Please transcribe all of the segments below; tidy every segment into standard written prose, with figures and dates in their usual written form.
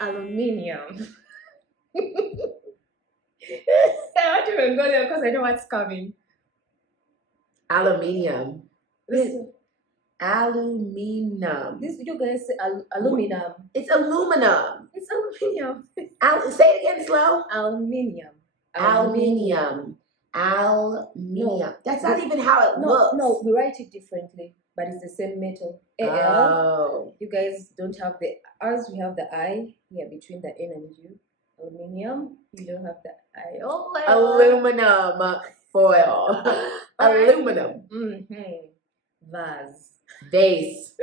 Aluminium. I don't even go there because I know what's coming. Aluminium. Aluminum. This you guys say aluminum. It's aluminum. It's aluminium. Say it again slow. Aluminium. Aluminium. Aluminium. No, that's not even how it looks. No, we write it differently, but it's the same metal. Al. Oh. You guys don't have the ours. We have the I here between the N and U. Aluminium. You don't have the I. Oh, aluminum foil. Aluminum. Vase. Vase.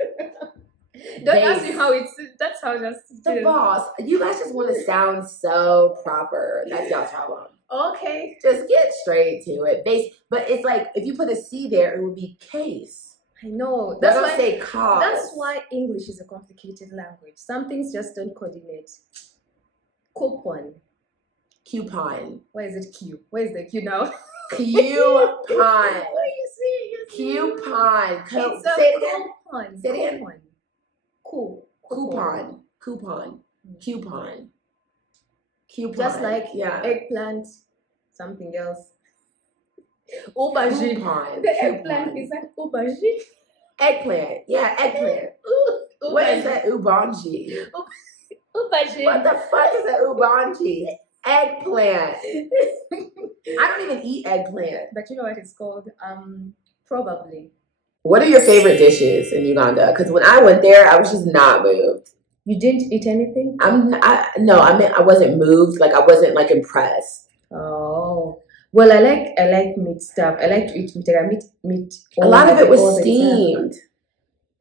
Don't ask me how it's. That's how just the vase. You guys just want to sound so proper. That's y'all's problem. Okay. Just get straight to it. Vase. But it's like if you put a C there, it would be case. I know. That's why I say cause. That's why English is a complicated language. Some things just don't coordinate. Coupon. Coupon. Where is it Q? Where is the Q now? Coupon. Where you see? Coupon. It's say it again. Coupon. Say it again. Cool. Coupon. Coupon. Coupon. Coupon. Just like eggplant, something else. Aubergine. Coupon. The eggplant is like aubergine. Eggplant. Yeah, eggplant. What is that? Ubangi. Aubergine. What the fuck is an ubangi? Eggplant. I don't even eat eggplant. But you know what it's called? Probably. What are your favorite dishes in Uganda? Because when I went there, I was just not moved. You didn't eat anything? I wasn't moved. Like I wasn't like impressed. Oh. Well, I like meat stuff. I like to eat meat. I meat. A lot of it was steamed.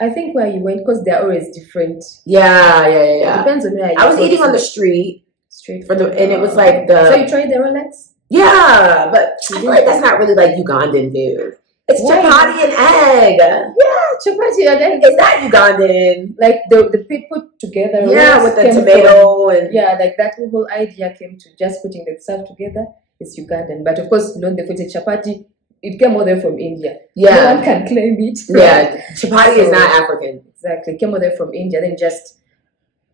I think where you went, because they're always different. Yeah. It depends on where you I was eating on the street. Street for and it was like the. So you tried the rolex? Yeah, but I feel like that's not really like Ugandan food. It's chapati and egg. Yeah, chapati and egg. It's not Ugandan. Like the pit put together. Yeah, with the tomato and like that whole idea came to just putting the stuff together. It's Ugandan, but of course, the food chapati. It came all the way from India. Yeah, no one can claim it. Yeah, chapati is not African. Exactly, it came all the way from India. Then just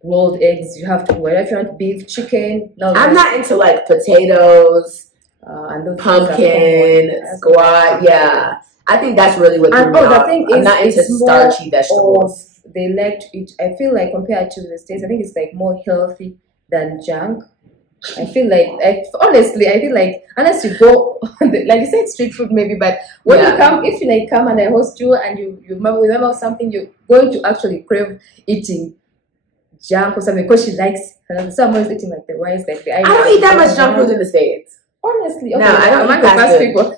rolled eggs. You have to whether if you want beef, chicken. No, I'm not into like potatoes. And those pumpkin, squash, yeah. I think that's really what they're the thing is, I'm not into starchy vegetables. They like to eat, I feel like compared to the States, I think it's like more healthy than junk. I feel like, honestly, I feel like unless you go, like you said, street food maybe, but when you come, if you like come and I host you and you remember something, you're going to actually crave eating junk or something because she likes, someone's eating like the rice, like the I don't eat that much junk food in the States. Honestly, okay, no, I don't eat fast food.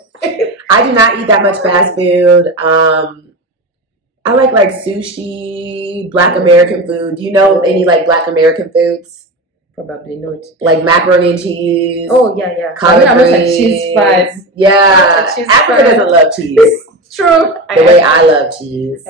I do not eat that much fast food. I like sushi, Black American food. Do you know any like Black American foods? Probably not. Like macaroni and cheese. Oh yeah. Collard I'm not a cheese fan. Yeah, Africa doesn't love cheese. True. The way I love cheese.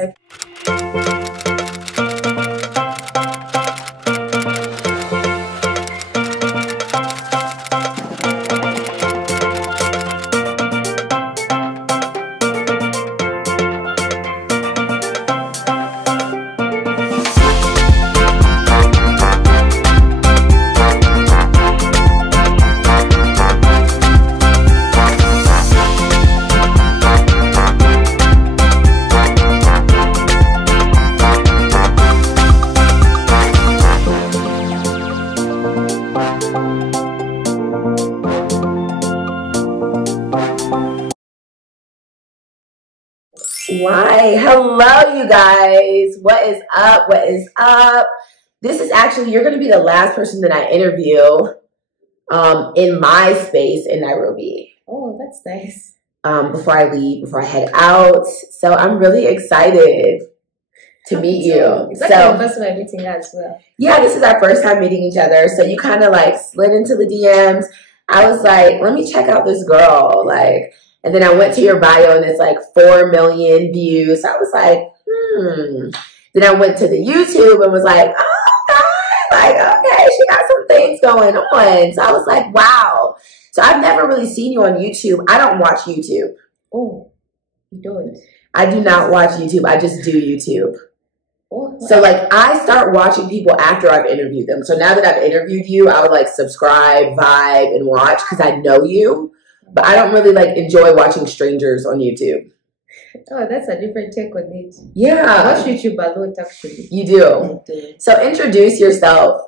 Why? Hello, you guys. What is up? What is up? This is actually, you're going to be the last person that I interview in my space in Nairobi. Oh, that's nice. Before I leave, before I head out. So I'm really excited to meet you. It's actually the first time I'm meeting you as well. Yeah, this is our first time meeting each other. So you kind of like slid into the DMs. I was like, let me check out this girl. Like, and then I went to your bio and it's like 4 million views. So I was like, Then I went to the YouTube and was like, oh, God, like, okay, she got some things going on. So I was like, wow. So I've never really seen you on YouTube. I don't watch YouTube. Oh, you don't? I do not watch YouTube. I just do YouTube. Oh, So like I start watching people after I've interviewed them. So now that I've interviewed you, I would like subscribe, vibe, and watch because I know you. But I don't really like enjoy watching strangers on YouTube. Oh, that's a different take on it. Yeah. I watch YouTube a lot actually. You do. So introduce yourself.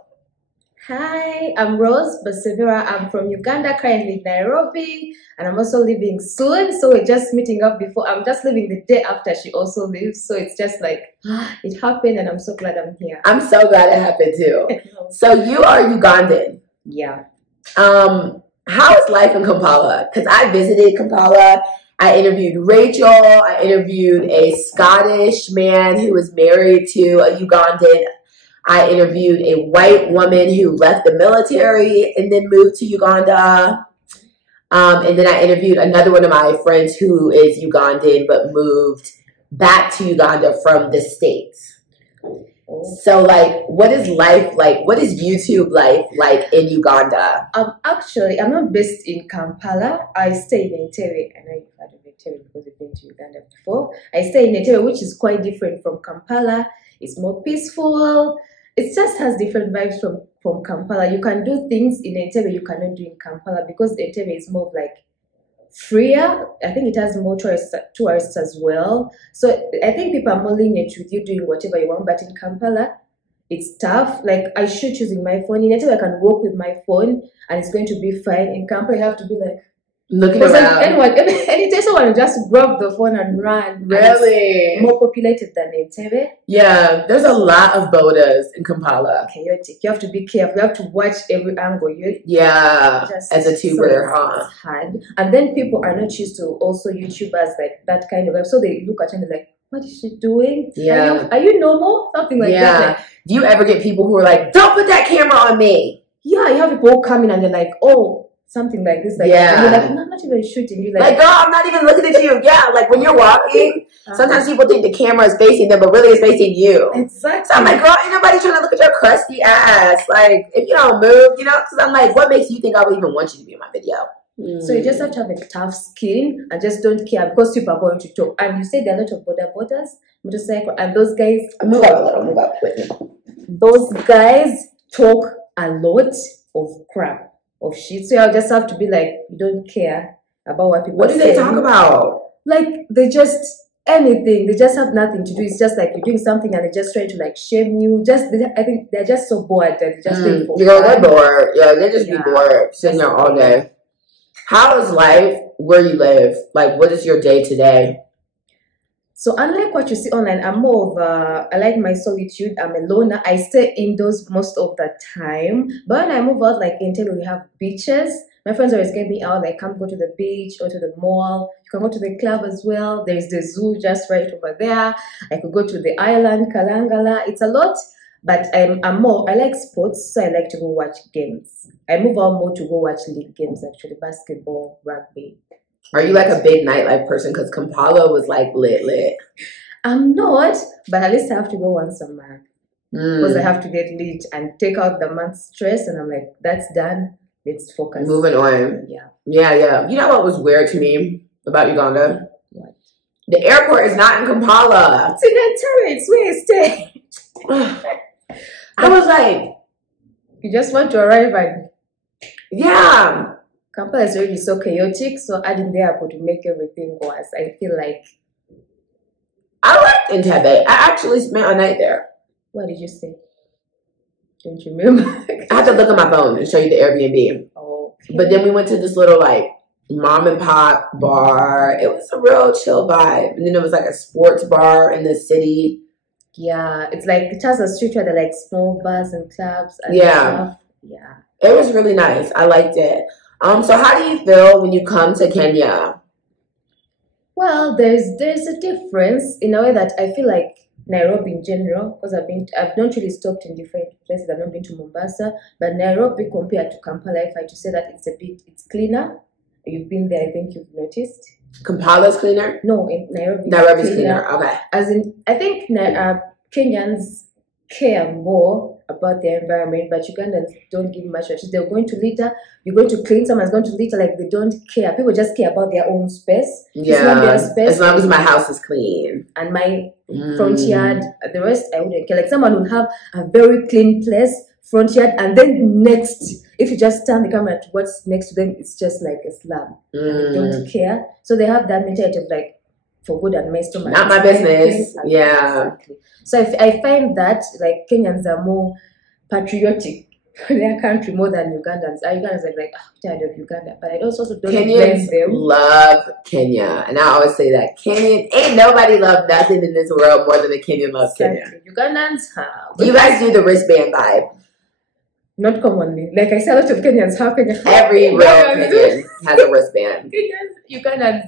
Hi, I'm Rose Basevera. I'm from Uganda, currently in Nairobi, and I'm also leaving soon. So we're just meeting up before. I'm just leaving the day after she also leaves. So it's just like it happened, and I'm so glad I'm here. I'm so glad it happened too. So you are Ugandan. Yeah. How is life in Kampala? Because I visited Kampala. I interviewed Rachel. I interviewed a Scottish man who was married to a Ugandan. I interviewed a white woman who left the military and then moved to Uganda. And then I interviewed another one of my friends who is Ugandan but moved back to Uganda from the States. So, like, what is life like? What is YouTube life like in Uganda? Actually, I'm not based in Kampala. I stay in Entebbe. I know you've heard of Entebbe because you've been to Uganda before. I stay in Entebbe, which is quite different from Kampala. It's more peaceful. It just has different vibes from Kampala. You can do things in Entebbe you cannot do in Kampala because Entebbe is more of like freer. I think it has more tourists as well. So I think people are more lenient with you doing whatever you want. But in Kampala, it's tough. Like I shoot using my phone. In Entebbe, I can walk with my phone and it's going to be fine. In Kampala, you have to be like looking around. Anytime someone just grab the phone and run. Really? More populated than Entebbe. Yeah, there's a lot of bodas in Kampala. Chaotic. You have to be careful. You have to watch every angle. Yeah, as a tuber, huh? It's hard. And then people are not used to also YouTubers like that kind of. So they look at you and they're like, what is she doing? Yeah. Are you normal? Something like that. Like, do you ever get people who are like, don't put that camera on me? Yeah, you have people who come in and they're like, oh, something like this. Like, and you're like, no, I'm not even shooting. You're like, girl, I'm not even looking at you. Yeah, like when you're walking, sometimes people think the camera is facing them, but really it's facing you. Exactly. So I'm like, girl, ain't nobody trying to look at your crusty ass. Like, if you don't move, because I'm like, what makes you think I would even want you to be in my video? So you just have to have a tough skin and just don't care because people are going to talk. And you say there are a lot of bodas, motorcycle, and those guys. Move up quick. Those guys talk a lot of crap. Of shit, so you just have to be like, you don't care about what people. What do they talk about? Like they just anything. They just have nothing to do. It's just like you're doing something and they're just trying to like shame you. I think they're just so bored that they just doing for fun. They're bored. Yeah, they just be bored sitting there all day. How is life where you live? Like, what is your day to day? So unlike what you see online, I'm more of I like my solitude. I'm a loner. I stay indoors most of the time. But when I move out, like in Entebbe, we have beaches. My friends always get me out. Like, come go to the beach or to the mall. You can go to the club as well. There's the zoo just right over there. I could go to the island, Kalangala. It's a lot. But I like sports, so I like to go watch games. I move out more to go watch league games, actually, basketball, rugby. Are you like a big nightlife person? Because Kampala was like lit. I'm not, but at least I have to go once a month. Because I have to get lit and take out the month's stress. And I'm like, that's done. Let's focus. Moving on. Yeah. You know what was weird to me about Uganda? What? The airport is not in Kampala. It's in Entebbe. It's where I stay. I was like, you just want to arrive and... Yeah. Kampala is already so chaotic, so adding the airport to make everything worse. I feel like... I liked Entebbe. I actually spent a night there. What did you say? Don't you remember? I have to look at my phone and show you the Airbnb. Oh. Okay. But then we went to this little like mom and pop bar. It was a real chill vibe. And then there was like a sports bar in the city. Yeah, it's like it has a street where there are like small bars and clubs and stuff. Yeah. It was really nice. I liked it. So how do you feel when you come to Kenya? Well, there's a difference in a way that I feel like Nairobi in general, because I've not really stopped in different places. I've not been to Mombasa, but Nairobi compared to Kampala, if I had to say that it's cleaner. You've been there, I think you've noticed. Kampala's cleaner? No, in Nairobi. Nairobi's cleaner. Okay. As in, I think Kenyans care more about their environment, but Ugandans don't give much attention. They're going to litter, you're going to clean, someone's going to litter, like they don't care. People just care about their own space. Yeah, their space, as long as my house is clean. And my front yard, the rest I wouldn't care. Like someone will have a very clean place, front yard, and then next, if you just stand the camera at what's next to them, it's just like a slum. And they don't care. So they have that mentality of like, for good and mess to my not my business. Yeah. Exactly. So I find that like Kenyans are more patriotic for their country more than Ugandans. Ugandans are like, oh, tired of Uganda. But I also don't blame them. Love Kenya. And I always say that. Kenyan, ain't nobody love nothing in this world more than a Kenyan loves Kenya. Ugandans, you guys do the wristband vibe. Not commonly. Like I say, a lot of Kenyans have Kenya. Every real Kenyan has a wristband. Ugandans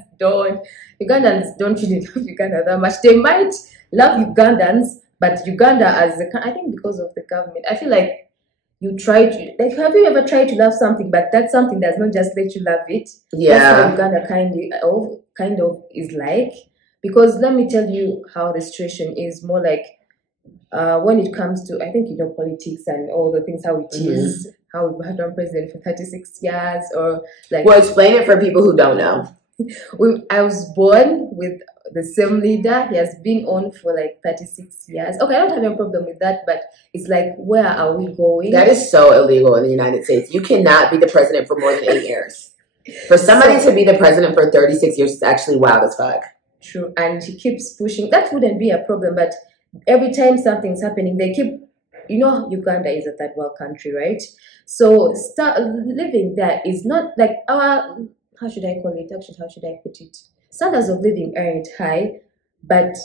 don't really love Uganda that much. They might love Ugandans, but Uganda as I think because of the government, I feel like you try to, like, have you ever tried to love something, but that something does not just let you love it? Yeah. That's what Uganda kind of is like. Because let me tell you how the situation is more like when it comes to, I think you know politics and all the things, how it is, how we've had one president for 36 years, or like. Well, explain it for people who don't know. I was born with the same leader. He has been on for like 36 years. Okay, I don't have a problem with that, but it's like, where are we going? That is so illegal in the United States. You cannot be the president for more than 8 years. For somebody to be the president for 36 years is actually wild as fuck. True, and he keeps pushing. That wouldn't be a problem, but every time something's happening, they keep, you know, Uganda is a third world country, right? So living there is not like our, how should I call it? Actually, how should I put it? Standards of living aren't high, but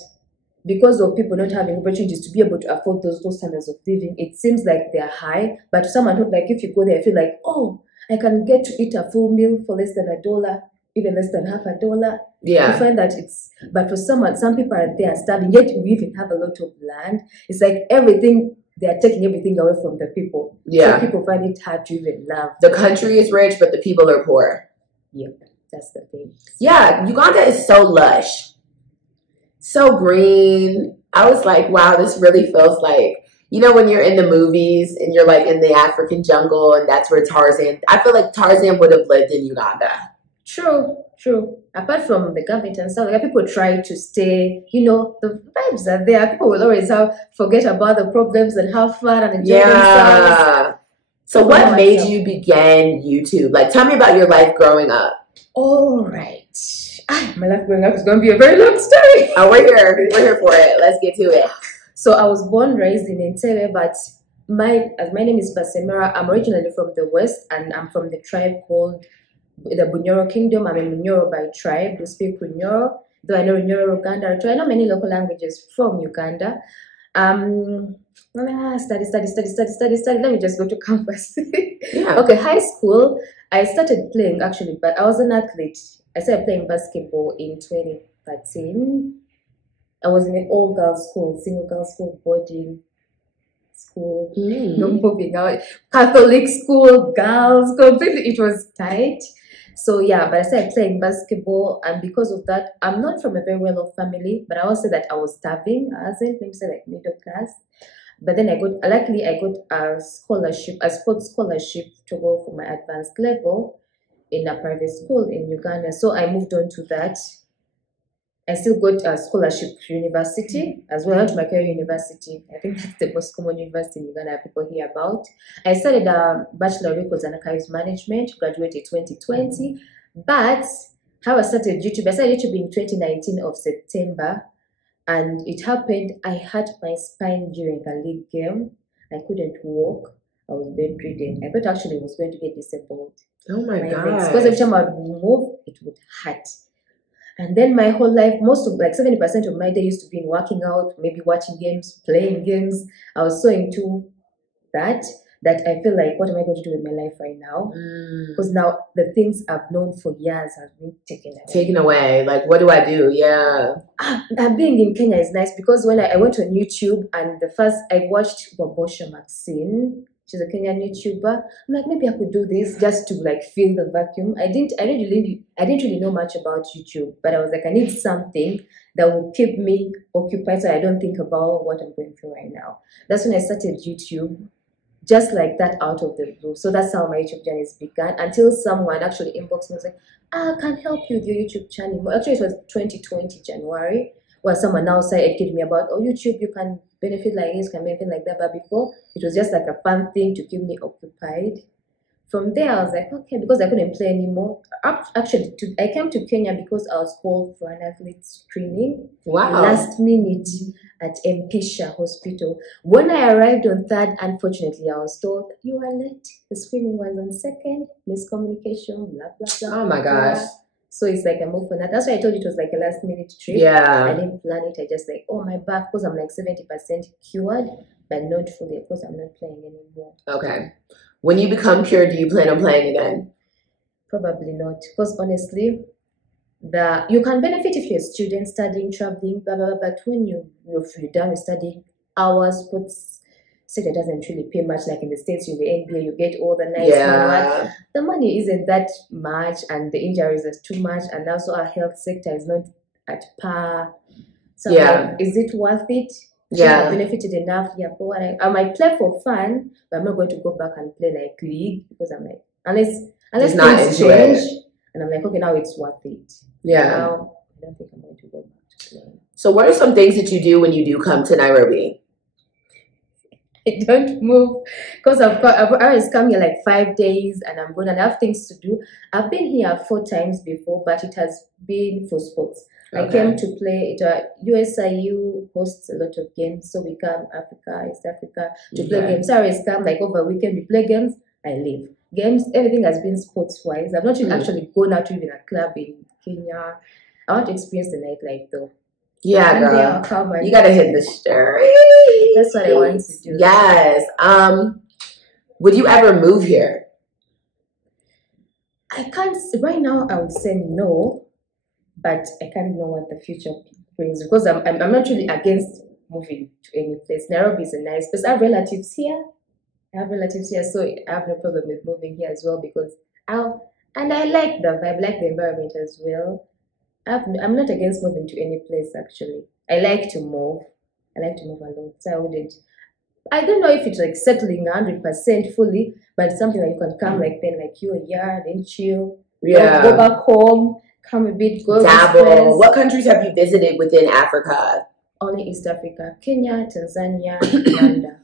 because of people not having opportunities to be able to afford those standards of living, it seems like they're high. But to someone who, like, if you go there, I feel like, oh, I can get to eat a full meal for less than $1, even less than $50. Yeah. You find that it's, but for some people are there starving, yet we even have a lot of land. It's like everything, they're taking everything away from the people. Yeah. So people find it hard to even love. The country is rich, but the people are poor. Yep, that's the thing. Yeah, Uganda is so lush, so green. I was like, wow, this really feels like, you know, when you're in the movies and you're like in the African jungle and that's where Tarzan, I feel like Tarzan would have lived in Uganda. True. Apart from the government and stuff, like people try to stay, you know, the vibes are there. People will always forget about the problems and have fun and enjoy themselves. So what made you begin YouTube? Like, tell me about your life growing up. All right. My life growing up is going to be a very long story. Oh, we're here. We're here for it. Let's get to it. So I was born, raised in Entebbe, but my name is Pasemera. I'm originally from the West, and I'm from the tribe called the Bunyoro Kingdom. I'm a Bunyoro by tribe. We speak Bunyoro, though I know Bunyoro, Uganda. I know many local languages from Uganda. Study. Let me just go to campus. Yeah. Okay, high school. I started playing actually, but I was an athlete. I started playing basketball in 2013. I was in an all-girls school, single girls school, boarding school, no moving out, Catholic school, girls, completely. It was tight. So yeah, but I started playing basketball, and because of that, I'm not from a very well-off family, but I also say that I was starving. I wasn't, let me say, like middle class. But then I got a scholarship, a sports scholarship to go for my advanced level in a private school in Uganda. So I moved on to that. I still got a scholarship to university as well, to my career university. I think that's the most common university in Uganda people hear about. I studied a Bachelor of Records and Archives Management, graduated 2020. But how I started YouTube in 2019 of September. And it happened, I hurt my spine during a league game. I couldn't walk. I was bedridden. I thought actually I was going to get disabled. Oh my God. Because every time I would move, it would hurt. And then my whole life, most of, like 70% of my day used to be in working out, maybe watching games, playing games. I was so into that I feel like, what am I going to do with my life right now? Because now the things I've known for years have been taken away. Like, what do I do? Yeah. Being in Kenya is nice because when I went on YouTube and I watched Wabosha Maxine. She's a Kenyan YouTuber. I'm like, maybe I could do this just to like fill the vacuum. I didn't really know much about YouTube, but I was like, I need something that will keep me occupied so I don't think about what I'm going through right now. That's when I started YouTube, just like that, out of the blue. So that's how my YouTube journey began, until someone actually inboxed me and was like, I can help you with your YouTube channel. Actually, it was 2020 January, where someone now started educating me about, oh, YouTube, you can benefit like this, can benefit like that. But before, it was just like a fun thing to keep me occupied. From there, I was like, okay, because I couldn't play anymore. Actually, I came to Kenya because I was called for an athlete screening. Wow. Last minute at Mpisha Hospital. When I arrived on third, unfortunately, I was told, you are late. The screening was on second. Miscommunication, blah, blah, blah. Oh my gosh. So it's like a move for that. That's why I told you it was like a last minute trip. Yeah. I didn't plan it. I just like, oh, my back, because I'm like 70% cured, but not fully, because I'm not playing anymore. Okay. When you become cured, do you plan on playing again? Probably not, because honestly, you can benefit if you're a student studying, traveling, blah, blah, blah, but when you're done with studying, our sports sector doesn't really pay much. Like in the States, in the NBA, you get all the nice money. The money isn't that much, and the injuries are too much, and also our health sector is not at par. So like, is it worth it? I benefited enough for what I might play for fun, but I'm not going to go back and play like league, because I'm like, unless things change, and I'm like, okay, now it's worth it. Now I don't think I'm going to go back to playing. So what are some things that you do when you do come to Nairobi? I don't move, because I've always come here like 5 days, and I'm going and I have things to do. I've been here 4 times before, but it has been for sports. I came to play it. USIU hosts a lot of games, so we come Africa, East Africa to play games. I always come like over a weekend. We play games. I leave. Games. Everything has been sports wise. I've not really actually gone out to even a club in Kenya. I want to experience the nightlife though. Yeah, girl. You gotta hit the street. That's what I want to do. Yes. Would you ever move here? I can't right now. I would say no. But I can't know what the future brings, because I'm not really against moving to any place. Nairobi is a nice place. I have relatives here. So I have no problem with moving here as well, because I like the vibe, like the environment as well. I'm not against moving to any place actually. I like to move a lot. So I don't know if it's like settling 100% fully, but it's something that you can come like you a year, then chill, go back home. Come a bit, go dabble. What countries have you visited within Africa? Only East Africa. Kenya, Tanzania, Uganda.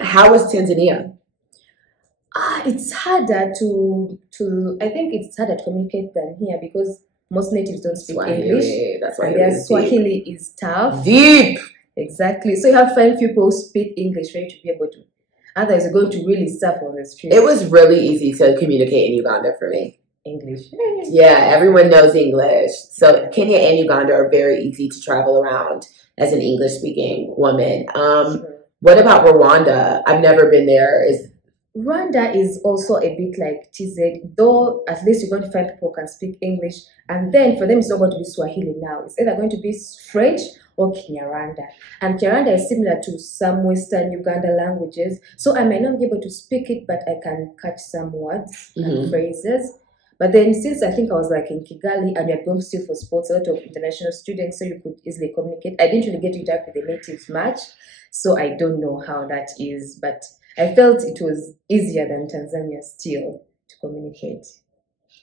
How was Tanzania? It's harder to I think it's harder to communicate than here, because most natives don't speak English. That's why Swahili is tough. Deep. Exactly. So you have to find people who speak English for you to be able to. Otherwise, you're going to really suffer on the street. It was really easy to communicate in Uganda for me. English. Yeah, everyone knows English. So Kenya and Uganda are very easy to travel around as an English-speaking woman. What about Rwanda? I've never been there. Rwanda is also a bit like TZ, though at least you're going to find people who can speak English. And then for them, it's not going to be Swahili now. It's either going to be French or Kinyarwanda. And Kinyarwanda is similar to some Western Uganda languages. So I may not be able to speak it, but I can catch some words and phrases. But then since I think I was like in Kigali and we had gone still for sports, a lot of international students, so you could easily communicate. I didn't really get to interact with the natives much, so I don't know how that is. But I felt it was easier than Tanzania still to communicate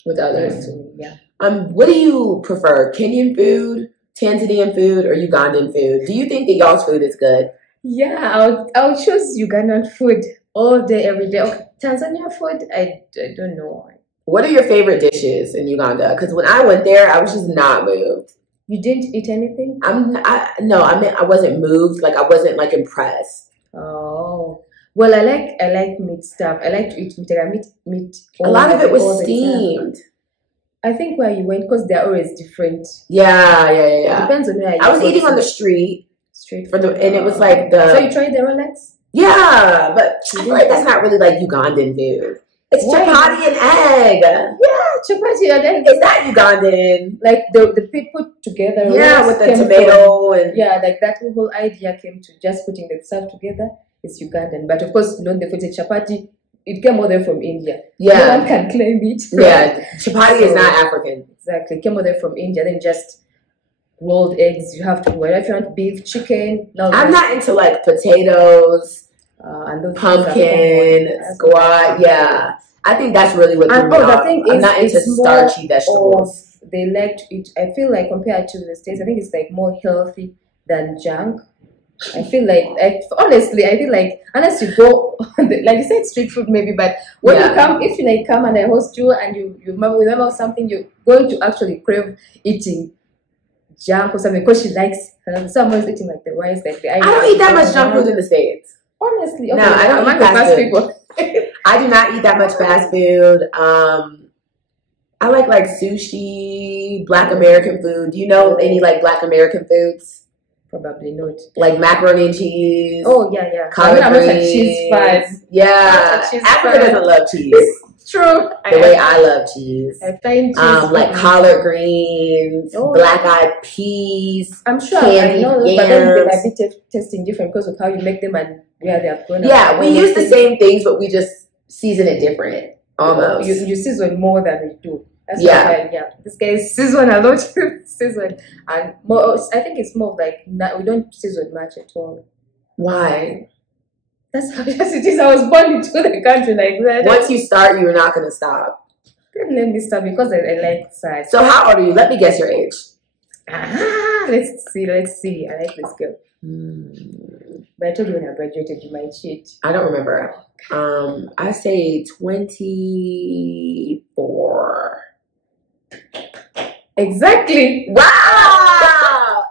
with others. Yeah. What do you prefer, Kenyan food, Tanzanian food, or Ugandan food? Do you think that y'all's food is good? Yeah, I'll choose Ugandan food all day, every day. Okay, Tanzania food, I don't know. What are your favorite dishes in Uganda? Because when I went there, I was just not moved. You didn't eat anything? I wasn't moved. Like I wasn't like impressed. Oh, well, I like meat stuff. I like to eat meat. I meat. A lot of it was steamed. I think where you went, because they're always different. Yeah. It depends on where you. I was eating on the street. And it was like So you tried the Rolex? Yeah, but I feel like that's not really like Ugandan food. It's chapati and egg. Yeah, chapati and egg. Is that Ugandan? Like the pit put together. Yeah, with the tomato and like that whole idea came to just putting the stuff together. it's Ugandan. But of course, the food chapati, it came all the way from India. Yeah. No one can claim it. Yeah, chapati is not African. Exactly. It came all the way from India. Then just rolled eggs. You have to, whether if you want beef, chicken. No, I'm not into like potatoes, and those pumpkin, squash. Yeah. I think that's really what threw me off. The thing I'm is, not into starchy vegetables. They like to eat. I feel like compared to the States, I think it's like more healthy than junk. I feel like, honestly, I feel like unless you go, like you said, street food maybe, but when you come, if you like come and I host you and you remember something, you're going to actually crave eating junk or something because she likes. Someone's eating like the rice, like the. I don't eat that much junk food in the States. Honestly, okay, no, I don't eat fast food. I do not eat that much fast food. I like sushi, Black American food. Do you know any like Black American foods? Probably not. Like macaroni and cheese. Oh yeah. Collard I'm not a cheese fan. Yeah, Africa doesn't love cheese. True. The way I love cheese. I find cheese. Like collard greens, black-eyed peas. I'm sure candy I know those, but then they might be tasting different because of how you make them and where they are grown up. Yeah, we use the same things, but we just season it different. Almost. You season more than we do. That's yeah. This guy season a lot. Season and more. I think it's more like we don't season much at all. Why? That's how it is. I was born into the country like that. Once you start, you're not going to stop. Don't let me stop because I like size. So how old are you? Let me guess your age. Let's see. I like this girl. But I told you when I graduated, you might cheat. I don't remember. I say 24. Exactly. Wow.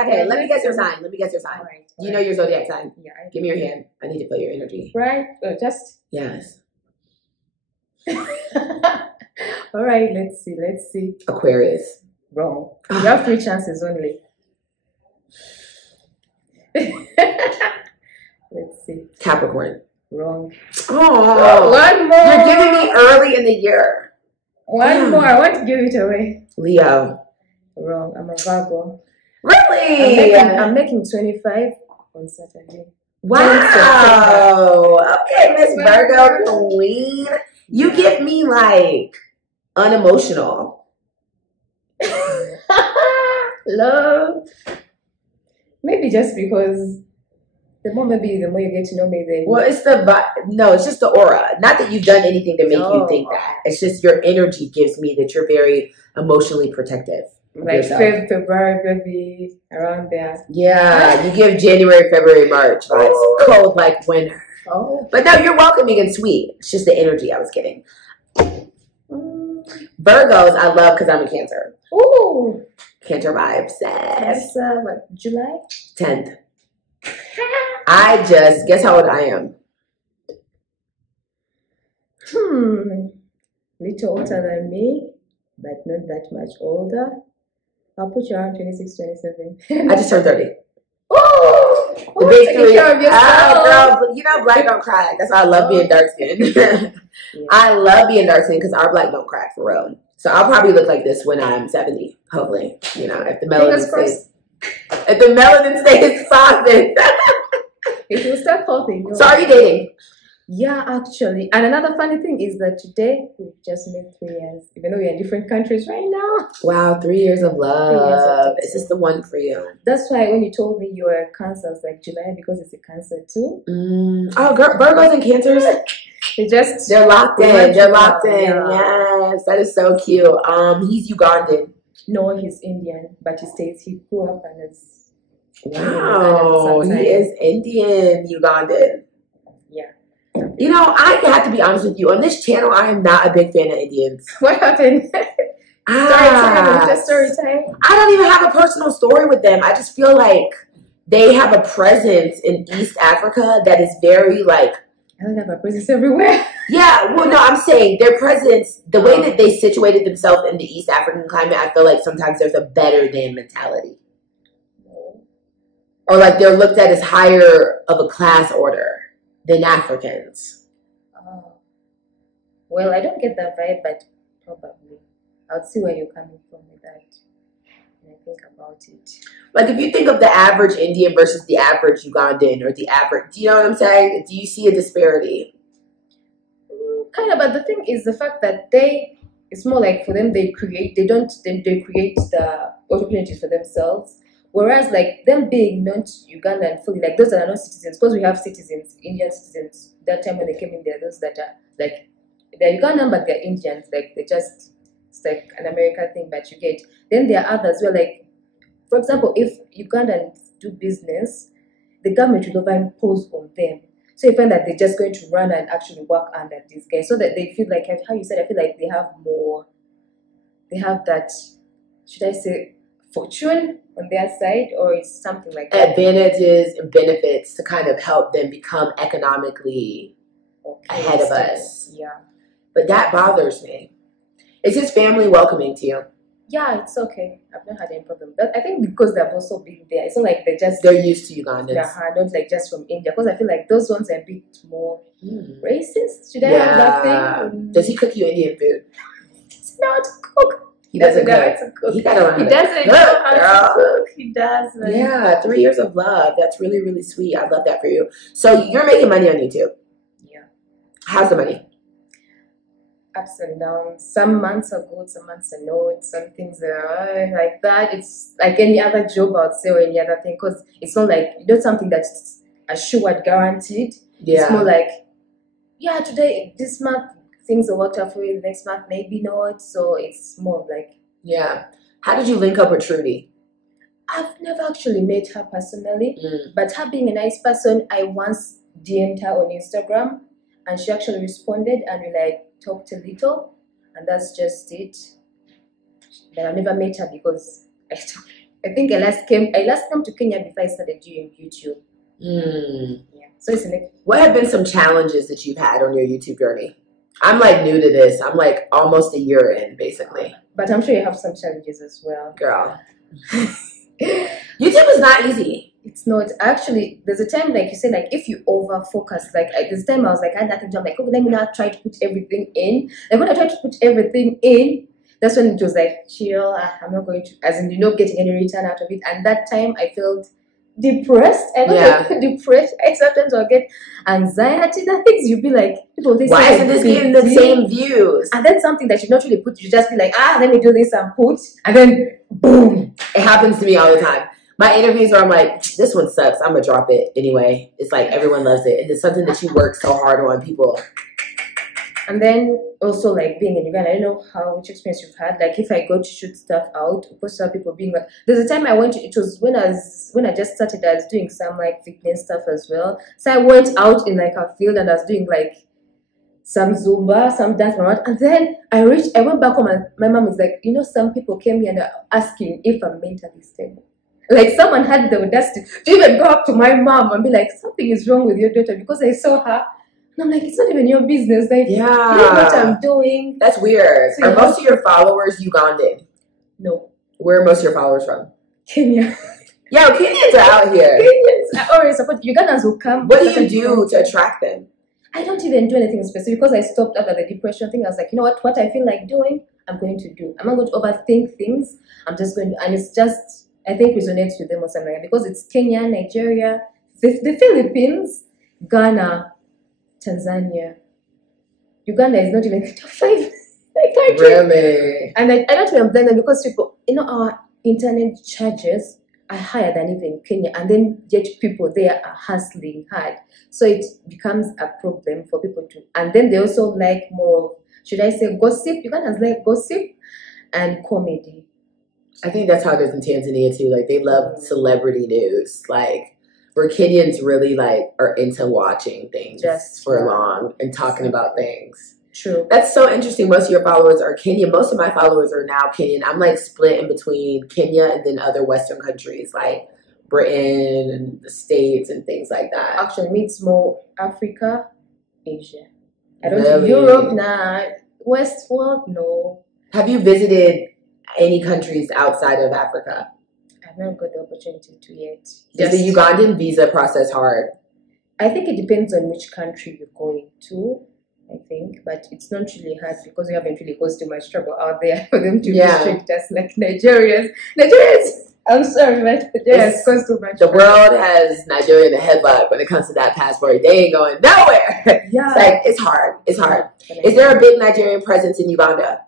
Okay, let me guess your sign. Right. You know your zodiac sign. Yeah. Give me your hand. I need to feel your energy. Right. Just. Yes. All right. Let's see. Aquarius. Wrong. You have 3 chances only. Let's see. Capricorn. Wrong. Oh, one more. You're giving me early in the year. One more. I want to give it away. Leo. Wrong. I'm a Virgo. Really? I'm making 25 on Saturday. Wow. Okay, Miss Virgo Queen. You give me like unemotional. Love. Maybe just because the more you get to know me, then. Well, it's it's just the aura. Not that you've done anything to make you think that. It's just your energy gives me that you're very emotionally protective. Like February, maybe around there. Yeah, you give January, February, March vibes. Cold like winter. Oh. But no, you're welcoming and sweet. It's just the energy I was getting. Virgos, I love because I'm a Cancer. Ooh. Cancer vibes. That's what, July? 10th. Guess how old I am. Little older than me, but not that much older. I'll put you around 26, 27. I just turned 30. Oh! The big three. Care of yourself. Girl, you know, black don't crack. That's why I love being dark skinned. I love being dark skinned because our black don't crack for real. So I'll probably look like this when I'm 70, hopefully. You know, if the melanin stays. If the melanin stays popping. It will start popping. So are you dating? Yeah, actually. And another funny thing is that today we've just made 3 years, even though we're in different countries right now. Wow, 3 years of love. Is this the one for you? That's why when you told me you were a Cancer, I was like, July, because it's a Cancer too. Oh, girl, Virgos and Cancers. They're locked in. They're locked in. Yeah. Yes, that is so cute. He's Ugandan. No, he's Indian, but he grew up and is. Wow, he is Indian, Ugandan. Yeah. You know, I have to be honest with you. On this channel, I am not a big fan of Indians. What happened? Story time. I don't even have a personal story with them. I just feel like they have a presence in East Africa that is very like. I don't have a presence everywhere. Yeah, well, no, I'm saying their presence, the way that they situated themselves in the East African climate, I feel like sometimes there's a better than mentality. Or like they're looked at as higher of a class order than Africans. Oh. Well, I don't get that vibe, but probably. I'll see where you're coming from with that. think about it. Like, if you think of the average Indian versus the average Ugandan, or the average, do you know what I'm saying? Do you see a disparity? Kind of, but the thing is the fact that it's more like for them, they create the opportunities for themselves. Whereas like them being not Ugandan fully, like those that are not citizens, because we have citizens, Indian citizens, that time when they came in there, those that are like, they're Ugandan but they're Indians, like it's like an American thing, but you get. Then there are others where like, for example, if Ugandans do business, the government will over impose on them. So you find that they're just going to run and actually work under these guys, so that they feel like, how you said, I feel like they have that, should I say, fortune on their side, or it's something like that. Advantages and benefits to kind of help them become economically ahead of us. Yeah. But that bothers me. Is his family welcoming to you? Yeah, it's okay. I've not had any problem. But I think because they've also been there, it's not like they're used to Ugandans. Yeah, not like just from India. Because I feel like those ones are a bit more racist. Should I have that thing? Does he cook you Indian food? He's not to cook. He doesn't know how to cook. He doesn't know how to cook. He does. Man. Yeah, 3 years of love. That's really, really sweet. I love that for you. So you're making money on YouTube. Yeah. How's the money? Ups and downs. Some months are good, some months are not. Some things are like that. It's like any other job, I would say, or any other thing, because it's not like, something that's assured, guaranteed. Yeah. It's more like, today, this month, things will work out for you. The next month, maybe not. So it's more like. Yeah. How did you link up with Trudy? I've never actually met her personally, but her being a nice person, I once DM'd her on Instagram, and she actually responded, and we talked a little, and that's just it. But I never met her because I think I last came to Kenya before I started doing YouTube. Yeah. So it's what have been some challenges that you've had on your YouTube journey? I'm new to this. I'm almost a year in, basically. But I'm sure you have some challenges as well. Girl. YouTube is not easy. It's not. Actually, there's a time, like you said, if you over focus, this time I was I had nothing to do. I'm okay, let me not try to put everything in. When I tried to put everything in, that's when it was chill, I'm not going to, as in, getting any return out of it. And that time I felt depressed. I got depressed. I sometimes I'll get anxiety. The things you'll be people, why isn't this getting the same views? And then something that you not really put, you just be let me do this and put, and then boom. It happens to me all the time. My interviews where I'm this one sucks, I'm gonna drop it anyway. It's everyone loves it, and it's something that you work so hard on, people. And then also being in Uganda, I don't know which experience you've had. If I go to shoot stuff out, of course, people being there's a time I went to, it was when I just started, I was doing some fitness stuff as well. So I went out in a field, and I was doing some Zumba, some dance, and then I went back home, and my mom is some people came here and are asking if I'm mentally stable. Someone had the audacity to even go up to my mom and be something is wrong with your daughter, because I saw her. And I'm it's not even your business. You know what I'm doing. That's weird. So, are most of your followers Ugandan? No. Where are most of your followers from? Kenya. Yeah, Kenyans are out here. Kenyans always support Ugandans who come. What do you do to attract them? I don't even do anything specific, because I stopped after the depression thing. I was you know what I feel like doing, I'm going to do. I'm not going to overthink things. I'm just going to, and it's just, I think, resonates with them or something because it's Kenya, Nigeria, the Philippines, Ghana, Tanzania. Uganda is not even top 5 country. Really? And I don't even blame them, because people, our internet charges are higher than even Kenya, and then yet people there are hustling hard. So it becomes a problem for people to, and then they also more of, should I say, gossip? Ugandans like gossip and comedy. I think that's how it is in Tanzania too. They love celebrity news. Where Kenyans really are into watching things just for long and talking about things. True. That's so interesting. Most of your followers are Kenyan. Most of my followers are now Kenyan. I'm split in between Kenya and then other Western countries Britain and the States and things like that. Actually, me, it's more Africa, Asia. I don't do Europe, nah. West world, no. Have you visited any countries outside of Africa? I've not got the opportunity to yet. Is the Ugandan visa process hard? I think it depends on which country you're going to. I think, but it's not really hard because we haven't really caused too much trouble out there for them to restrict us like Nigerians. I'm sorry, but Nigerians caused too much The trouble. world has Nigeria in a headlock when it comes to that passport. They ain't going nowhere. Yeah. It's like, it's hard. It's hard. Is there a big Nigerian presence in Uganda?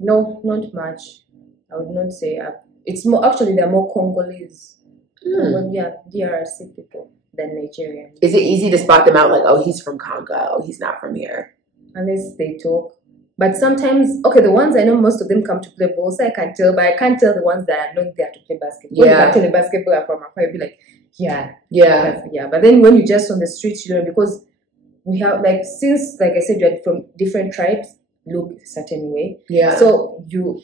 No, not much. I would not say. It's more, actually, there are more Congolese. DRC people than Nigerians. Is it easy to spot them out like, oh, he's from Congo, he's not from here? Unless they talk. But sometimes, okay, the ones I know, most of them come to play ball, so I can tell, but I can't tell the ones that are not there to play basketball. Yeah. When actually basketball are from Accra, you'll be like, yeah. But then when you're just on the streets, you know, because we have, like, since, like I said, you're from different tribes, look a certain way. Yeah. So you,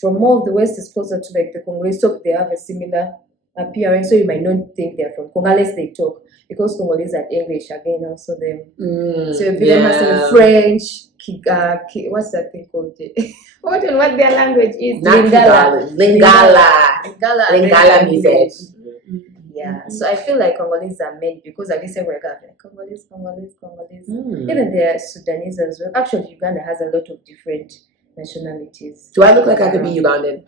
from more of the West is closer to, like, the Congolese, so they have a similar appearance, so you might not think they're from Congo unless they talk, because Congolese are English again, also them. So if them has some French, what's that thing called? What their language is? Lingala music. Yeah, so I feel like Congolese are many because like I said, we're like Congolese. Even the Sudanese as well. Actually, Uganda has a lot of different nationalities. Do I look like I could be Ugandan?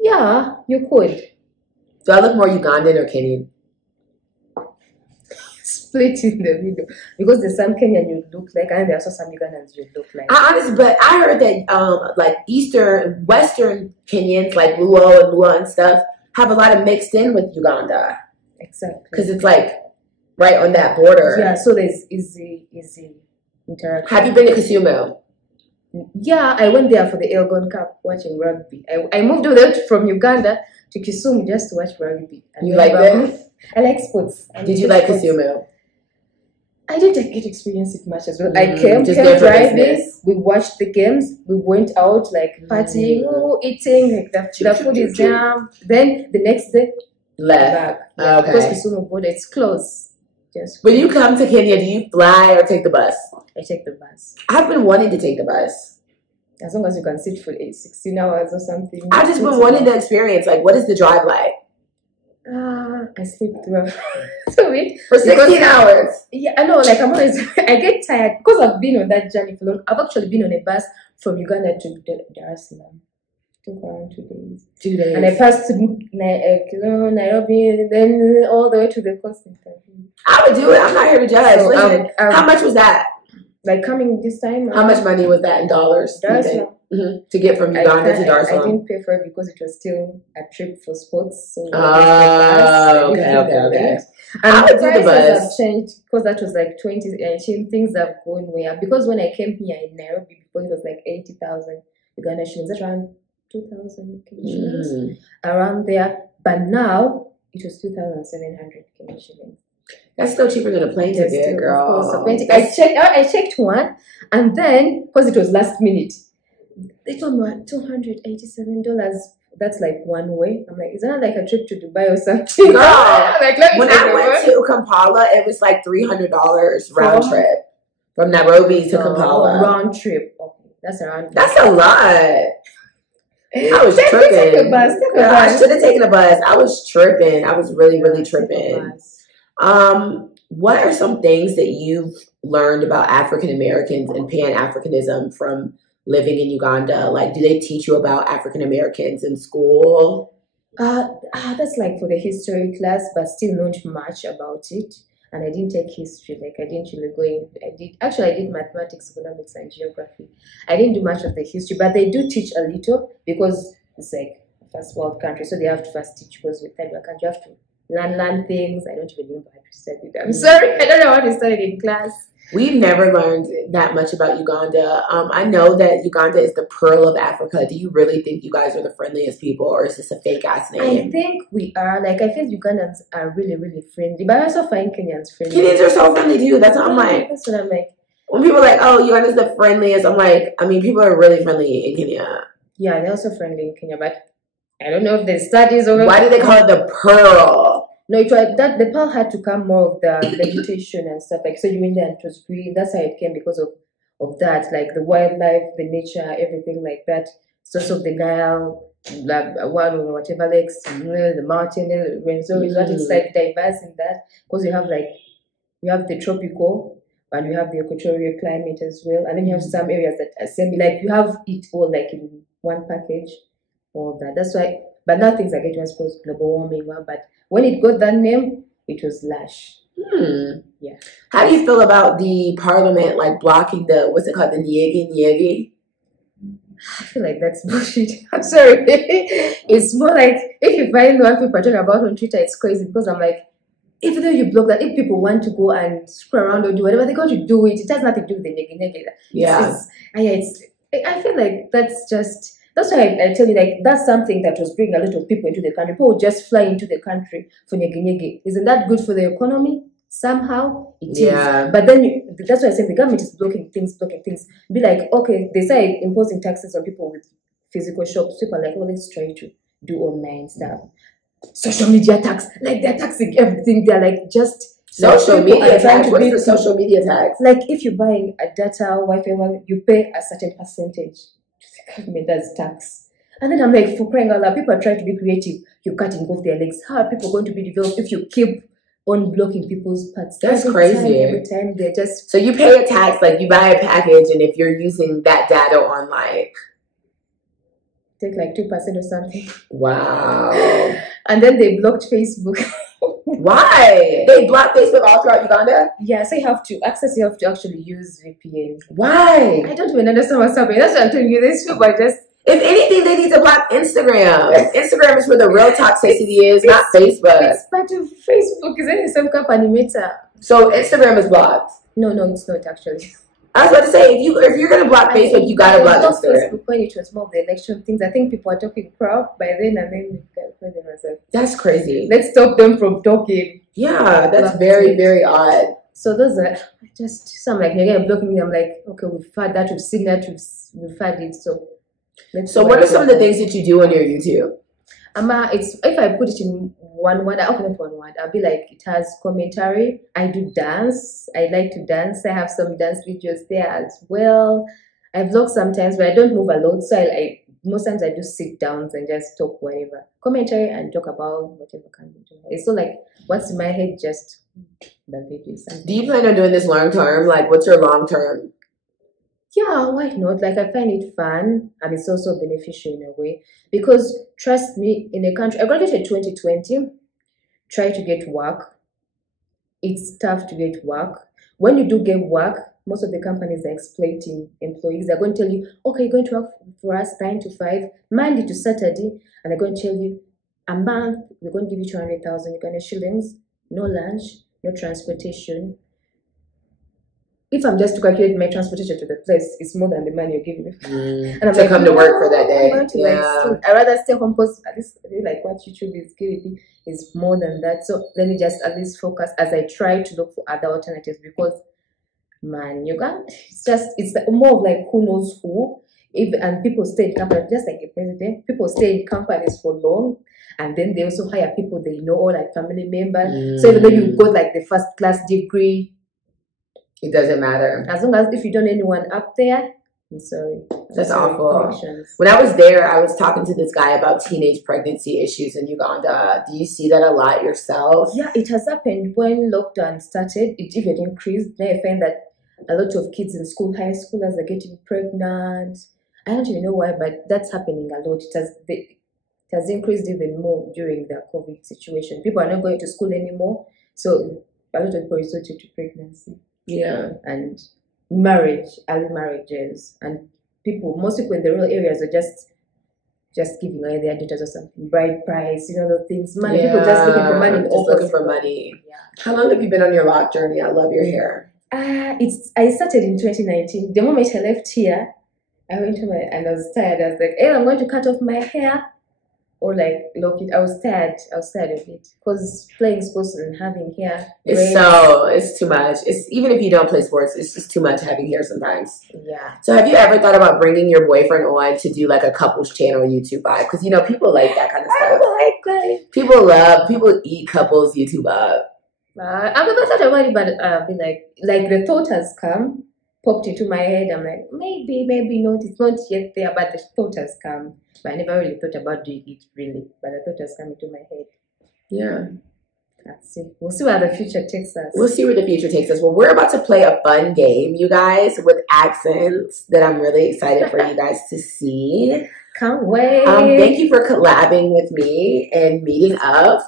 Yeah, you could. Do I look more Ugandan or Kenyan? Split in the middle because there's some Kenyan you look like, and there's also some Ugandans you look like. But I heard that like Western Kenyans, like Luo and stuff, have a lot of mixed in with Uganda. Exactly. Because it's like right on that border. Yeah, so there's easy interaction. Have you been to Kisumu? Yeah, I went there for the Elgon Cup watching rugby. I moved over there from Uganda to Kisumu just to watch rugby. You like them? I like sports. Did you like Kisumu? I didn't get to experience it much as well. I came driving, we watched the games, we went out like partying, eating, like the food is there. Then the next day, left. Yeah, because Kisumu border, it's close. When you come to Kenya, do you fly or take the bus? I take the bus. I've been wanting to take the bus. As long as you can sit for 16 hours or something. I've just been wanting to experience, like, what is the drive like? I sleep through for 16 hours. Yeah, I know. Like I get tired because I've been on that journey for long. I've actually been on a bus from Uganda to Dar es Salaam. Took around 2 days. 2 days. And I passed to Nairobi, then all the way to the coast. I would do it. I'm not here to judge. So, listen, how much was that? Like coming this time? How much money was that in dollars? Dar es Salaam. To get from Uganda to Dar es Salaam. I didn't pay for it because it was still a trip for sports. So okay. And I would do the bus. Have changed because that was like 2018. Things have gone way up. Because when I came here in Nairobi before, it was like 80,000 Uganda shillings. That's around 2,000 shillings around there. But now it was 2,700 shillings. That's still cheaper than a plane ticket, girl. I checked one, and then because it was last minute, they told me $287. That's like one way. I'm like, is that like a trip to Dubai or something? No. When I went to Kampala, it was like $300 round trip from Nairobi to Kampala. Round trip. Okay, that's around. That's a lot. I was tripping. Take a bus. I should have taken a bus. I was tripping. I was really, really tripping. What are some things that you've learned about African Americans and Pan-Africanism from living in Uganda? Like, do they teach you about African Americans in school? That's like for the history class, but still not much about it. And I didn't take history. Like I didn't really go in. I did mathematics, economics, and geography. I didn't do much of the history, but they do teach a little because it's like a first world country, so they have to first teach. Because with third world country, you have to learn things. I don't even remember how to study them. I'm sorry, I don't know how to study in class. We've never learned that much about Uganda. I know that Uganda is the pearl of Africa. Do you really think you guys are the friendliest people, or is this a fake ass name? I think we are. Like, I think Ugandans are really, really friendly, but I also find Kenyans friendly. Kenyans are so friendly too. That's what I'm like. That's what I'm like. When people are like, "Oh, Uganda's the friendliest," I'm like, I mean, people are really friendly in Kenya. Yeah, they're also friendly in Kenya, but I don't know if there's studies over. Why do they call it the pearl? No, it was that the pearl had to come more of the vegetation and stuff. Like, so you went there and it was green. That's how it came because of that, like the wildlife, the nature, everything like that. Source of the Nile, like one or whatever lakes, the mountain, the rainforest. That it's like diverse in that because you have the tropical and you have the equatorial climate as well, and then you have some areas that are semi, like you have it all like in one package, all that. That's why, but now things are getting, I suppose, global warming. But when it got that name, it was lush. Yeah. How do you feel about the parliament like blocking the what's it called, the Nyegi? I feel like that's bullshit. I'm sorry. It's more like if you find what people are talking about on Twitter, it's crazy because I'm like, even though you block that, if people want to go and screw around or do whatever, they're going to do it. It has nothing to do with the negi. Yeah. I feel like that's why I tell you, like, that's something that was bringing a lot of people into the country. People would just fly into the country for negi. Isn't that good for the economy? Somehow it is. But then that's why I say the government is blocking things. Be like, okay, they say imposing taxes on people with physical shops. People are like, well, let's try to do online stuff. Social media tax, like they're taxing everything. They're like just social media tax. What's the social media tax? Like if you're buying a data, Wi-Fi, you pay a certain percentage. The government does tax. And then I'm like, for crying out loud, people are trying to be creative. You're cutting off their legs. How are people going to be developed if you keep on blocking people's parts? That's crazy. Every time they're just... So you pay a tax, like you buy a package, and if you're using that data on like... take like 2% or something. Wow. And then they blocked Facebook. Why? They blocked Facebook all throughout Uganda? Yeah, so you have to actually use VPN. Why? I don't even understand what's happening. That's what I'm telling you. These people are just... If anything, they need to block Instagram. Instagram is where the real toxicity is, not Facebook. It's part of Facebook. Is it the same company, Meta? So Instagram is blocked? No, it's not actually. I was about to say, if you're gonna block Facebook, you gotta block Instagram. Facebook when it was more of the election things. I think people are talking crap by then, and then we can find them as that's crazy. Let's stop them from talking. Yeah, that's very, very odd. So those are just some like again blocking me. I'm like, okay, we've had that, we've seen that, we've had it. So what are some of the things that you do on your YouTube? It's if I put it in one word, not one word, I'll be like, it has commentary. I do dance. I like to dance. I have some dance videos there as well. I vlog sometimes, but I don't move a lot. So most times I do sit downs and just talk whatever. Commentary and talk about whatever can be done. It's not like what's in my head, just the videos. Do you plan on doing this long term? Like, what's your long term? Yeah, why not? Like, I find it fun and it's also beneficial in a way because, trust me, in a country, I graduated 2020, try to get work. It's tough to get work. When you do get work, most of the companies are exploiting employees. They're going to tell you, okay, you're going to work for us 9 to 5, Monday to Saturday, and they're going to tell you, a month, we're going to give you 200,000 Uganda shillings, no lunch, no transportation. If I'm just to calculate my transportation to the place, it's more than the money you're giving me. And I'm to come to work for that day. I'd rather stay home because at least like what YouTube is giving me is more than that. So let me just at least focus as I try to look for other alternatives because, man, it's more of like who knows who. And people stay in companies, just like a president, people stay in companies for long. And then they also hire people they know, or like family members. So even though you got like the first class degree, it doesn't matter. As long as if you don't know anyone up there, I'm sorry. That's awful. When I was there, I was talking to this guy about teenage pregnancy issues in Uganda. Do you see that a lot yourself? Yeah, it has happened when lockdown started. It even increased. Now I find that a lot of kids in school, high schoolers, are getting pregnant. I don't even know why, but that's happening a lot. It has increased even more during the COVID situation. People are not going to school anymore, so a lot of people resorted to pregnancy. Yeah, and early marriages, and most people in the rural areas are just giving away their daughters or something, bride price, those things. Money, people just looking for money. Just looking for money. Yeah. How long have you been on your lock journey? I love your hair. I started in 2019. The moment I left here, I went to and I was tired. I was like, hey, I'm going to cut off my hair. Or like lock it. I was tired of it because playing sports and having hair. It's too much. It's even if you don't play sports, it's just too much having hair sometimes. Yeah. So have you ever thought about bringing your boyfriend on to do like a couples channel YouTube vibe? Because people like that kind of stuff. I like that. People eat couples YouTube up. I've never thought about it, but be like the thought has popped into my head. I'm like, maybe not. It's not yet there, but the thought has come. But I never really thought about doing it, really. But the thought has come into my head. Yeah. Let's see. We'll see where the future takes us. We'll see where the future takes us. Well, we're about to play a fun game, you guys, with accents that I'm really excited for you guys to see. Can't wait. Thank you for collabing with me and meeting up.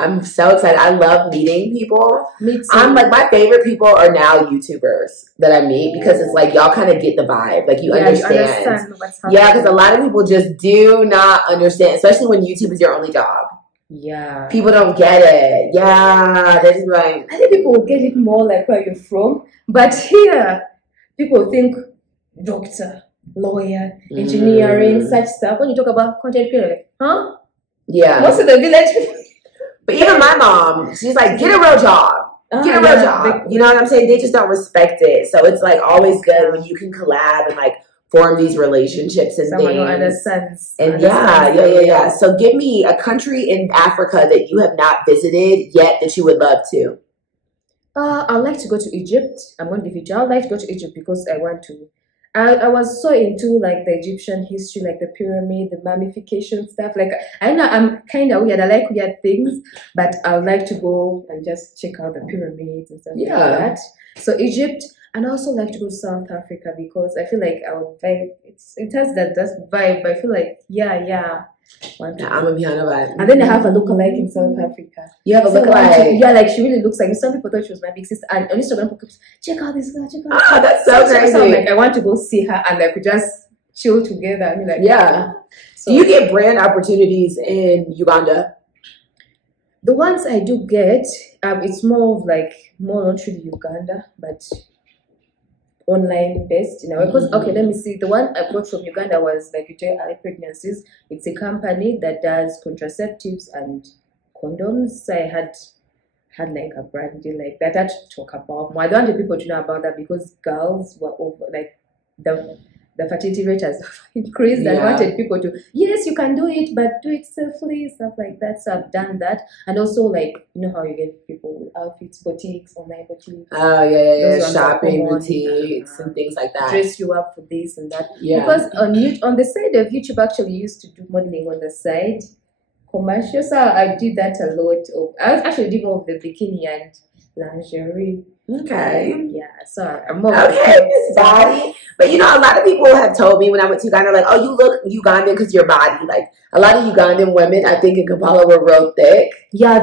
I'm so excited. I love meeting people. Me too. I'm like, my favorite people are now YouTubers that I meet because it's like y'all kind of get the vibe. Like you understand. You understand what's happening. Yeah, because a lot of people just do not understand, especially when YouTube is your only job. Yeah. People don't get it. Yeah. They're just like, I think people will get it more like where you're from. But here, people think doctor, lawyer, engineering, such stuff. When you talk about content creator, huh? Yeah. Most of the village people. But even my mom, she's like, get a real job. Get a real job. You know what I'm saying? They just don't respect it. So it's like always good when you can collab and like form these relationships and someone things. who understands. And yeah. So give me a country in Africa that you have not visited yet that you would love to. I'd like to go to Egypt. I'm going to be I'd like to go to Egypt because I want to. I was so into like the Egyptian history, like the pyramid, the mummification stuff. Like I know I'm kind of weird. I like weird things, but I would like to go and just check out the pyramids and stuff like that. So Egypt, and I also like to go to South Africa because I feel like I would vibe. It has that vibe. I feel like I'm gonna be on a vibe. And then I have a lookalike in South Africa. You have a lookalike? Yeah, like she really looks like. Some people thought she was my big sister, and on Instagram, people keep check out this girl, check out. Oh, that's so crazy! So I'm like, I want to go see her, and like we just chill together. I mean, like, So, do you get brand opportunities in Uganda? The ones I do get, it's more of like not really Uganda, but online based, because let me see, the one I got from Uganda was like early pregnancies. It's a company that does contraceptives and condoms. So I had like a brand deal like that. I had to talk about more. I don't want people to know about that because girls were over like the fertility rate has increased. I wanted people to, yes, you can do it, but do it safely, stuff like that. So I've done that. And also, like, you know how you get people with outfits, boutiques, online boutiques. Oh, yeah. Shopping boutiques and things like that. Dress you up for this and that. Yeah. Because on the side of YouTube, actually used to do modeling on the side. Commercial. So I did that a lot. I was actually doing more of the bikini and lingerie. Okay. Yeah, so I'm more Miss Body. But a lot of people have told me when I went to Uganda, like, oh, you look Ugandan because your body. Like, a lot of Ugandan women, I think in Kampala, were real thick. Yeah,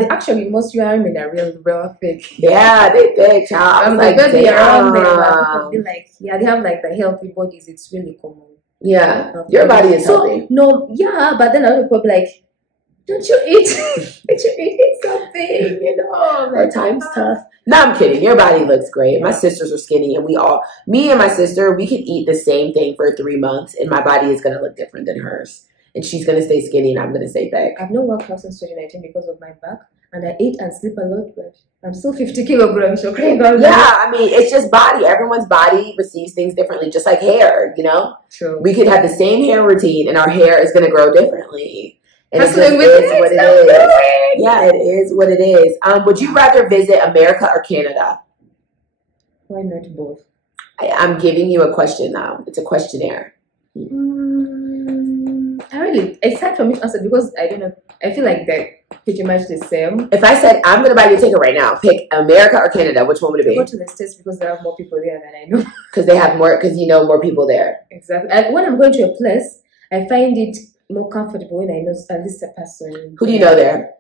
most women are real thick. Yeah, they thick, child. I'm like, be around them, people be like, they have like the healthy bodies. It's really common. Yeah, your body is healthy. But then other people be like, don't you eat? Don't you eat something? Like, time's tough. No, I'm kidding. Your body looks great. My sisters are skinny, and me and my sister, we could eat the same thing for 3 months, and my body is going to look different than hers. And she's going to stay skinny, and I'm going to stay thick. I've not worked out since 2019 because of my back, and I eat and sleep a lot, but I'm still 50 kilograms. So it's just body. Everyone's body receives things differently, just like hair, True. We could have the same hair routine, and our hair is going to grow differently. And it is what it is. Would you rather visit America or Canada? Why not both? I'm giving you a question now. It's a questionnaire. It's hard for me to answer because I don't know. I feel like they're pretty much the same. If I said I'm going to buy you a ticket right now, pick America or Canada, which one would it be? Go to the States because there are more people there than I know. Because they have more, because more people there. Exactly. And when I'm going to a place, I find it more comfortable when I know at least a person. Who do you know there?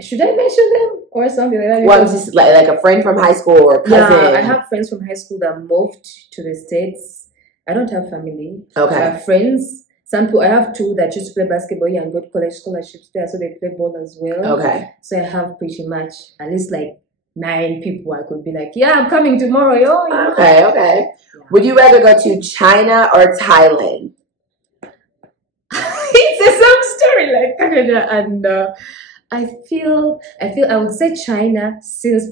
Should I mention them or something like that? Well, just like a friend from high school or a cousin. Yeah, I have friends from high school that moved to the States. I don't have family. Okay. I have friends. Some people, I have two that used to play basketball here and got college scholarships there, so they play ball as well. Okay. So I have pretty much at least like 9 people I could be like, yeah, I'm coming tomorrow. Yo. Okay. Yeah. Would you rather go to China or Thailand? It's the same story like Canada, and I feel I would say China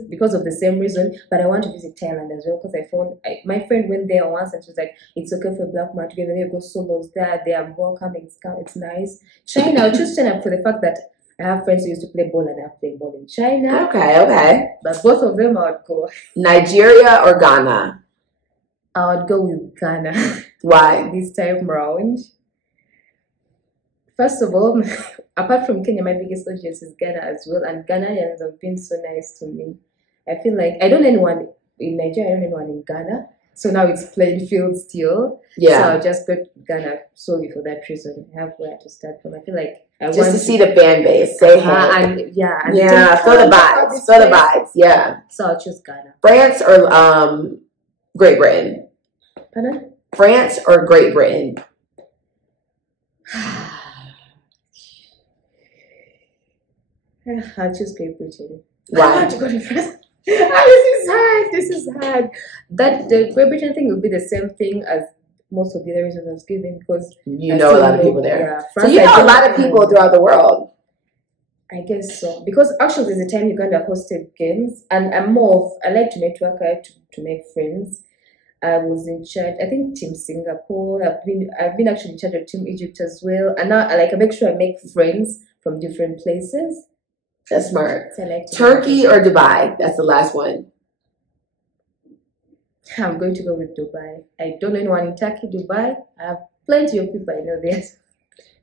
because of the same reason, but I want to visit Thailand as well because I found my friend went there once and she was like, it's okay for a black man to go there, go solos there, they are welcoming, it's nice. China, I'll choose China for the fact that I have friends who used to play ball and I've played ball in China. Okay. But both of them I would go. Nigeria or Ghana? I would go with Ghana. Why? This time round. First of all, apart from Kenya, my biggest audience is Ghana as well, and Ghanaians have been so nice to me. I feel like I don't know anyone in Nigeria, I don't know anyone in Ghana, so now it's plain field still. Yeah. So I'll just go to Ghana solely for that reason. I have where to start from. I feel like I Just want to see the fan base. Say hey. and Feel the vibes. Feel the vibes. Yeah. So I'll choose Ghana. France or Great Britain? Pardon? France or Great Britain? I'll choose Great Britain. Why? I want to go to France. This is hard. That the Great Britain thing will be the same thing as most of the other reasons I was given, because you know a lot of people there. Yeah, France, so you know a lot of people throughout the world. I guess so, because actually there's a time Uganda hosted games, and I like to network, I like to make friends. I was in charge, I think, Team Singapore. I've been actually in charge of Team Egypt as well, and now I make sure I make friends from different places. That's smart. So I like Turkey or Dubai? That's the last one. I'm going to go with Dubai. I don't know anyone in Turkey. Dubai, I have plenty of people I know there.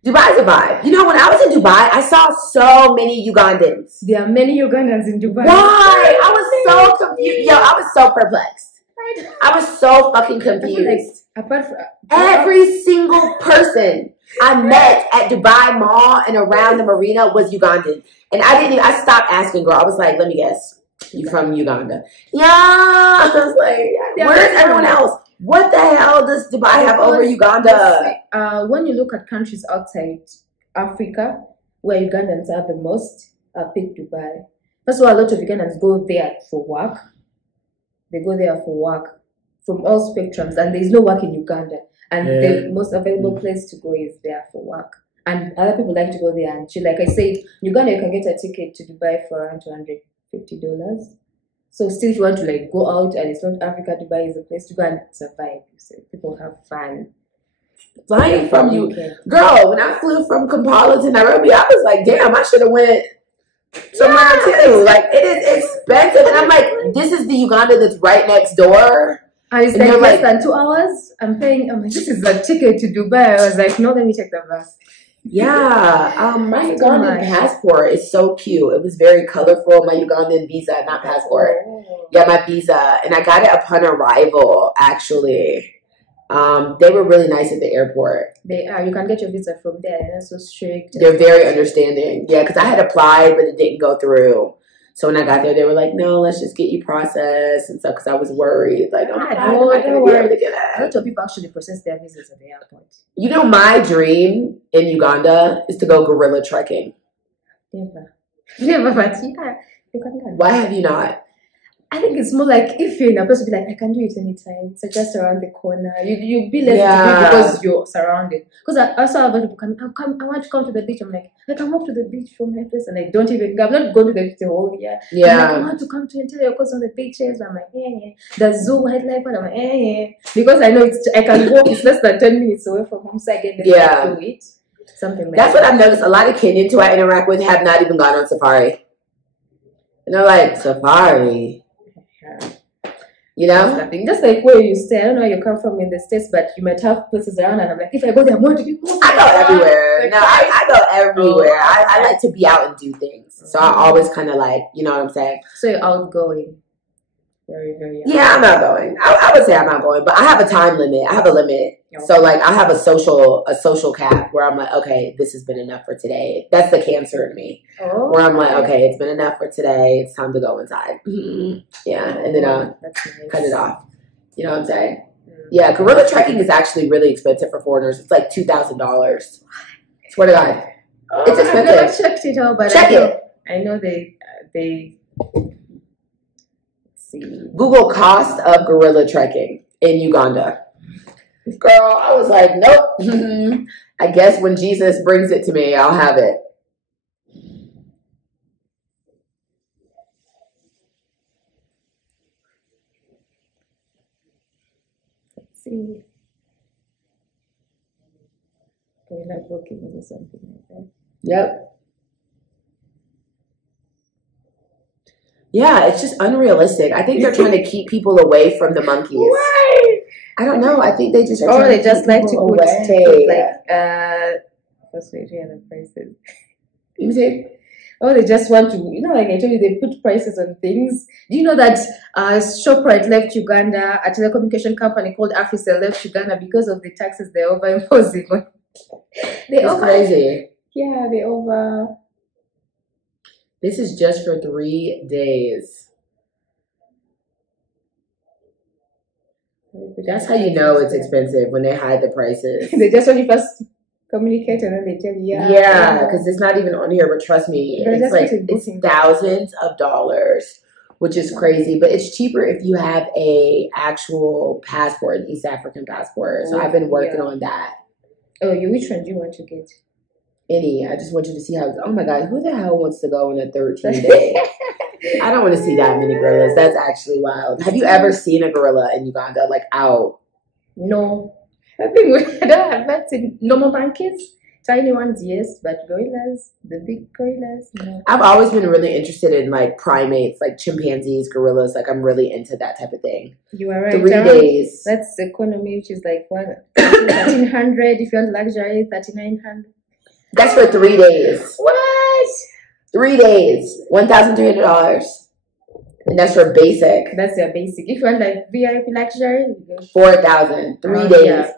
Dubai's a vibe. You know, when I was in Dubai, I saw so many Ugandans. There are many Ugandans in Dubai. Why? I was so confused. Yo, I was so perplexed. I was so fucking confused. Like, apart from every single person I met at Dubai Mall and around the marina was Ugandan. And I stopped asking, girl. I was like, let me guess. You from Uganda? Yeah. I was like, where's everyone else? What the hell does Dubai have over Uganda? When you look at countries outside Africa, where Ugandans are the most, pick Dubai. First of all, a lot of Ugandans go there for work. They go there for work from all spectrums, and there's no work in Uganda. And the most available place to go is there for work. And other people like to go there and chill. Like I said, Uganda, you can get a ticket to Dubai for around $250. So still, if you want to like go out and it's not Africa, Dubai is a place to go and survive. So people have fun. Flying from you, girl. When I flew from Kampala to Nairobi, I was like, damn, I should have went somewhere too. Like, it is expensive, and I'm like, this is the Uganda that's right next door. And it's like less than 2 hours. I'm like, this is a ticket to Dubai. I was like, no, let me check the bus. Yeah, my Ugandan passport is so cute. It was very colorful. My Ugandan visa, not passport. Yeah, my visa, and I got it upon arrival. Actually, they were really nice at the airport. They are. You can get your visa from there. They're so strict. They're very understanding. Yeah, because I had applied, but it didn't go through. So when I got there, they were like, "No, let's just get you processed and stuff." Because I was worried, like, "Oh my God, I'm not gonna be able to get out." A lot of people actually process their visas at the airport. You know, my dream in Uganda is to go gorilla trekking. Never, but yeah, you can go. Why have you not? I think it's more like if you're in a place, be like, I can do it anytime. It's just around the corner. You'll be less because you're surrounded. Because I saw a lot of people I want to come to the beach. I'm like, I can walk to the beach from my place, and I don't even go. I'm not going to the beach the whole year. Yeah. Like, I want to come to Ontario because on the beaches. I'm like, the zoo, wildlife, and I'm like, because I know I can walk. It's less than 10 minutes away from home, so I get to do it. Something like that's what I've noticed. A lot of Kenyans who I interact with have not even gone on safari. And they're like, safari. You know, nothing. Just like where you stay. I don't know where you come from in the States, but you might have places around, and I'm like, if I go there, I'm going to be more. I go everywhere. Like, no, I go everywhere. I like to be out and do things, so I always kind of like, you know what I'm saying. So you're outgoing. Very, very outgoing. Yeah, I'm outgoing. I would say I'm outgoing, but I have a time limit. I have a limit. Okay. So like, I have a social cap where I'm like, okay, this has been enough for today. That's the Cancer in me, where I'm like, okay, it's been enough for today. It's time to go inside. Yeah, and then I'll cut it off. You know what I'm saying? Yeah, gorilla trekking is actually really expensive for foreigners. It's like $2,000. Swear to God, it's expensive. I've never checked it out, but I know they. Let's see. Google cost of gorilla trekking in Uganda. Girl, I was like, nope. I guess when Jesus brings it to me, I'll have it. Let's see. Gorilla booking or something like that. Yep. Yeah, it's just unrealistic. I think they're trying to keep people away from the monkeys. Why? I don't know. I think they just are they just like to put like First, we hear the prices. You see? Oh, they just want to, like I told you, they put prices on things. Do you know that ShopRite left Uganda, a telecommunication company called Africell left Uganda because of the taxes they're over-imposing on? It's crazy. Yeah, they over. This is just for 3 days. That's how you know it's expensive, when they hide the prices. They just want you first communicate and then they tell you, yeah, because it's not even on here, but trust me, it's thousands of dollars, which is crazy. But it's cheaper if you have a actual passport, an East African passport. So I've been working on that. Oh, which one do you want to get? Any. I just want you to see how. Oh my God, who the hell wants to go on a 13-day? I don't want to see that many gorillas. That's actually wild. Have you ever seen a gorilla in Uganda, like out? No. I think I don't have that in normal monkeys. Tiny ones, yes, but gorillas, the big gorillas, no. I've always been really interested in like primates, like chimpanzees, gorillas. Like I'm really into that type of thing. You are right. 3 days. That's economy, which is like what, 1,300. If you want luxury, 3,900. That's for 3 days. What? 3 days, $1,300. And that's for basic. That's your basic. If you want like VIP luxury, you go 4,000. 3 days. Yeah.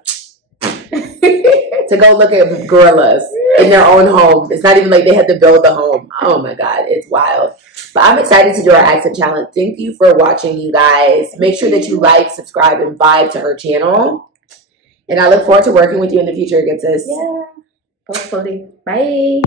To go look at gorillas in their own home. It's not even like they had to build the home. Oh my God, it's wild. But I'm excited to do our accent challenge. Thank you for watching, you guys. Make sure that you like, subscribe, and vibe to her channel. And I look forward to working with you in the future, good sis. Yeah. Hopefully. Bye.